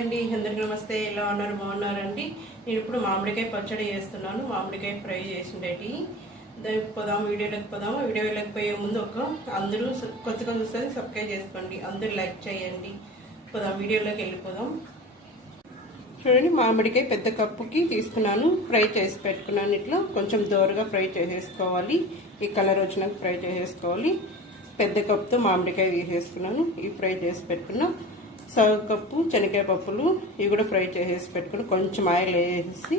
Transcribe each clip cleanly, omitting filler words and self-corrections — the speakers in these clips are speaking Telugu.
అండి, అందరికీ నమస్తే. ఎలా ఉన్నారు? బాగున్నారండి. నేను ఇప్పుడు మామిడికాయ పచ్చడి చేస్తున్నాను. మామిడికాయ ఫ్రై చేసిండేటి దానికి పోదాము. వీడియోలోకి పోదాము. వీడియో వెళ్ళకపోయే ముందు అందరూ కొత్తగా చూస్తే సబ్స్క్రైబ్ చేసుకోండి, అందరూ లైక్ చేయండి. పోదాం, వీడియోలోకి వెళ్ళిపోదాం. చూడండి, మామిడికాయ పెద్ద కప్పుకి తీసుకున్నాను, ఫ్రై చేసి పెట్టుకున్నాను. ఇట్లా కొంచెం దోరగా ఫ్రై చేసేసుకోవాలి. ఈ కలర్ వచ్చినాక ఫ్రై చేసేసుకోవాలి. పెద్ద కప్పుతో మామిడికాయ తీసేసుకున్నాను. ఇవి ఫ్రై చేసి పెట్టుకున్నా. సగం కప్పు శనగకాయ పప్పులు, ఇవి కూడా ఫ్రై చేసేసి పెట్టుకుని కొంచెం ఆయిల్ వేసి,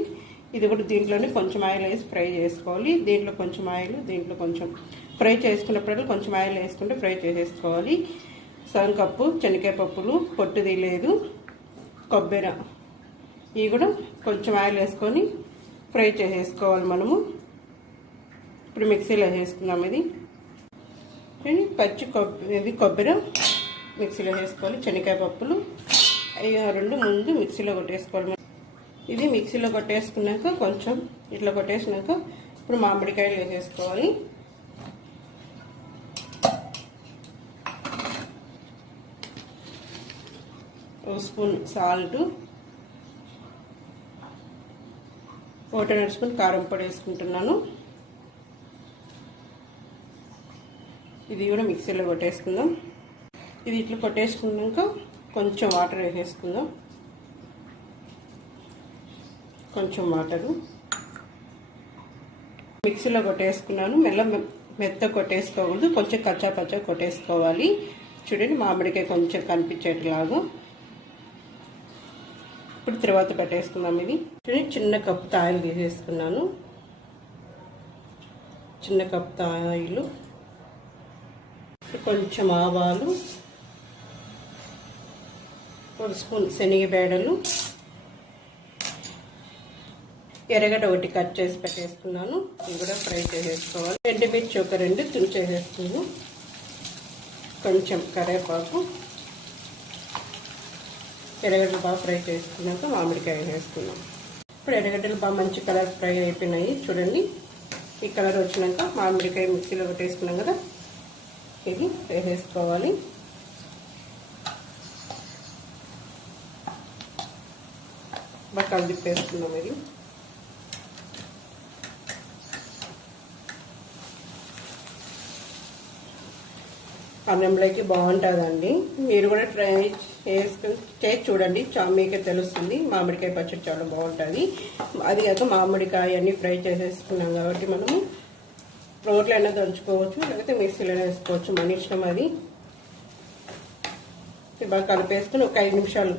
ఇది కూడా దీంట్లోనే కొంచెం ఆయిల్ వేసి ఫ్రై చేసుకోవాలి. దీంట్లో కొంచెం ఆయిల్, దీంట్లో కొంచెం ఫ్రై చేసుకున్నప్పుడు కొంచెం ఆయిల్ వేసుకుంటే ఫ్రై చేసేసుకోవాలి. సగం కప్పు శనగకాయ పప్పులు, పొట్టు తీయలేదు. కొబ్బరి, ఇవి కూడా కొంచెం ఆయిల్ వేసుకొని ఫ్రై చేసేసుకోవాలి. మనము ఇప్పుడు మిక్సీలో వేసుకుందాం. ఇది కొబ్బరి మిక్సీలో వేసుకోవాలి. శనగకాయ పప్పులు రెండు ముందు మిక్సీలో కొట్టేసుకోవాలి. ఇది మిక్సీలో కొట్టేసుకున్నాక కొంచెం ఇట్లా కొట్టేసినాక ఇప్పుడు మామిడికాయలు వేసేసుకోవాలి. ఒక స్పూన్ సాల్ట్, 1.5 స్పూన్ కారం పొడి వేసుకుంటున్నాను. ఇది కూడా మిక్సీలో కొట్టేసుకుందాం. ఇది ఇట్లా కొట్టేసుకున్నాక కొంచెం వాటర్ వేసేసుకుందాం. కొంచెం వాటరు మిక్సీలో కొట్టేసుకున్నాను. మెత్త కొట్టేసుకోకూడదు, కొంచెం కచ్చా పచ్చా కొట్టేసుకోవాలి. చూడండి, మామిడికాయ కొంచెం కనిపించేట్లాగా. ఇప్పుడు తర్వాత పెట్టేసుకుందాం. ఇది చూడండి, చిన్న కప్పు ఆయిల్ తీసేసుకున్నాను. చిన్న కప్పు ఆయిల్, కొంచెం ఆవాలు, 1 స్పూన్ శనగబేడలు, ఎర్రగడ్డ ఒకటి కట్ చేసి పెట్టేసుకున్నాను. ఇది కూడా ఫ్రై చేసేసుకోవాలి. ఎండుమిర్చి ఒక 2 తుంచేసేసుకున్నాను. కొంచెం కరివేపాకు, ఎర్రగడ్డలు బాగా ఫ్రై చేసుకున్నాక మామిడికాయ వేసుకున్నాం. ఇప్పుడు ఎర్రగడ్డలు బాగా మంచి కలర్ ఫ్రై అయిపోయినాయి. చూడండి, ఈ కలర్ వచ్చినాక మామిడికాయ మిక్సీలో పెట్టేసుకున్నాం కదా, ఇది వేసేసుకోవాలి. బాగా కలిపేసుకున్నాం. ఇది అన్నంలోకి బాగుంటుందండి. మీరు కూడా ట్రై చేసి చూడండి, మీకే తెలుస్తుంది. మామిడికాయ పచ్చడి చాలా బాగుంటుంది. అది కాక మామిడికాయ అన్నీ ఫ్రై చేసేసుకున్నాం కాబట్టి మనము రోట్లో అయినా దంచుకోవచ్చు, లేకపోతే మిక్సీలో వేసుకోవచ్చు, మన ఇష్టం. అది బాగా కలిపేసుకుని ఒక 5 నిమిషాలు